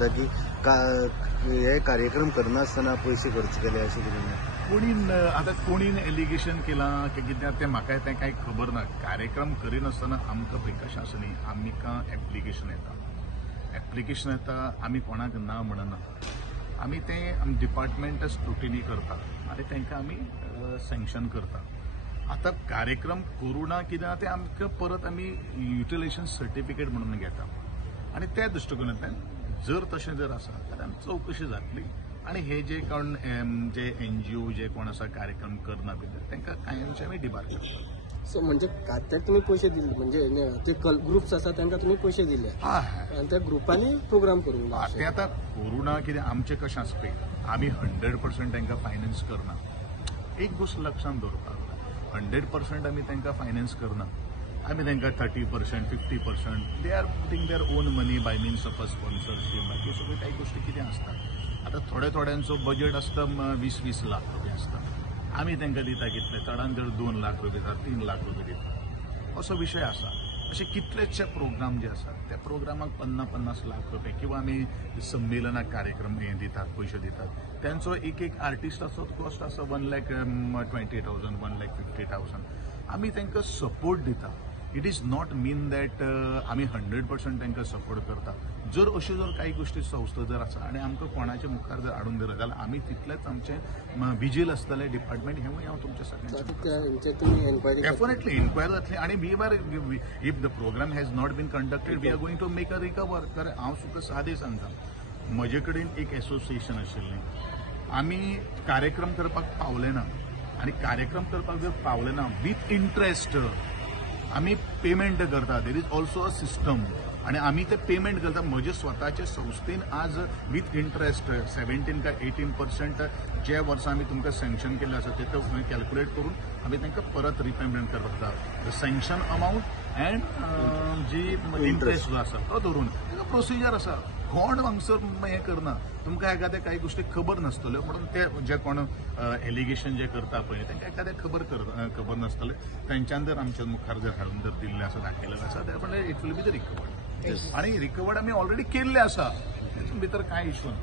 दिसता की हे कार्यक्रम करनासतना पैसे खर्च केले अशें कितें कोणीन आता कोणीन एलिगेशन केलां की कित्याक तें म्हाका तें कांय खबर ना. कार्यक्रम करिनासतना आमकां प्रिकॉशन्स आमकां एप्लिकेशन येता आमी कोणाक ना म्हणना. आमी तें डिपार्टमेंट स्क्रुटिनी करता आनी तांकां आमी सँक्शन करता. आता कार्यक्रम करूं ना कित्याक तें आमकां परत आमी युटिलायझेशन सर्टिफिकेट म्हणून घेता आनी त्या दृश्टिकोनांतल्यान जर तशें जर आसा जाल्यार आमी चवकशी जातली आनी हे जे कोण जे NGO जे कोण आसा कार्यक्रम करना भितर तांकां कायमचे आमी डिबार करता. सो म्हणजे खात्याक तुम्ही पैसे दिले म्हणजे ते ग्रुप्स आसा तांकां तुम्ही पैसे दिले आनी त्या ग्रुपांनी प्रोग्राम करूंक ना. ते आतां करूं ना कित्याक आमचें कशें आसता पळय आमी 100% तांकां फायनान्स करना. एक गोश्ट लक्षांत दवरता 100% आमी तांकां फायनान्स करना. आमी तांकां 30% 50% they are putting their own money by means of a sponsorship बाकी सगळ्यो काही गोश्टी कितें आसता. आतां थोड्यांचो बजेट आसता 20-20 लाख रुपया आसता. आमी तांकां दिता कितले चडांत चड 2 लाख रुपया दिता 3 लाख रुपया दिता असो विशय आसा. असे कितलेशे प्रोग्राम जे आसात त्या प्रोग्रामाक 50-50 लाख रुपये किंवा आमी संमेलनाक कार्यक्रम हे दितात पैसे दितात त्यांचो एक आर्टिस्टाचो कॉस्ट आसा 1,20,000 1,50,000 आमी तांकां सपोर्ट दिता. It is not mean that आमी 100% तांकां सपोर्ट करता. जर अश्यो जर काही गोष्टी संस्था जर आसा आनी आमकां कोणाचे मुखार जर हाडून दिले जाल्यार आमी तितलेच आमचें विजील आसतले डिपार्टमेंट हेवूय हांव तुमच्या सगळ्यांचे डेफिनेटली इन्क्वायरी जातली आनी we are if the programme has not been conducted we are going to make a recover. कारण हांव सुद्दां सादें सांगता म्हजे कडेन एक एसोसिएशन आशिल्लें आमी कार्यक्रम करपाक पावले ना आनी कार्यक्रम करपाक जर पावले ना विथ इंट्रेस्ट आमी पेमेंट करता. There is also a system आणि आम्ही ते पेमेंट करता. म्हजे स्वताचे संस्थेन आज विथ इंट्रेस्ट 17 काय 18% जे वर्सा आमी तुमकां सँक्शन केल्ले आसा ते कॅल्क्युलेट करून आमी तांकां परत रिपेमेंट करता. द सँक्शन अमाउंट एंड जी इंट्रेस्ट जो आसा तो धरून प्रोसिजर आसा. कोण हांगसर हें करना. तुमकां एखाद्या काही गोष्टी खबर नासतल्यो म्हणून ते जे कोण एलिगेशन जे करता पळय तांकां एखाद्या खबर नासतले तांच्यान जर आमच्या मुखार जर हाडून जर दिल्लें आसा दाखयलेलें आसा ते it will be the recovered आणि रिकवर्ड आमी ऑलरेडी केल्ले आसा. तातूंत भितर कांय इश्यू ना.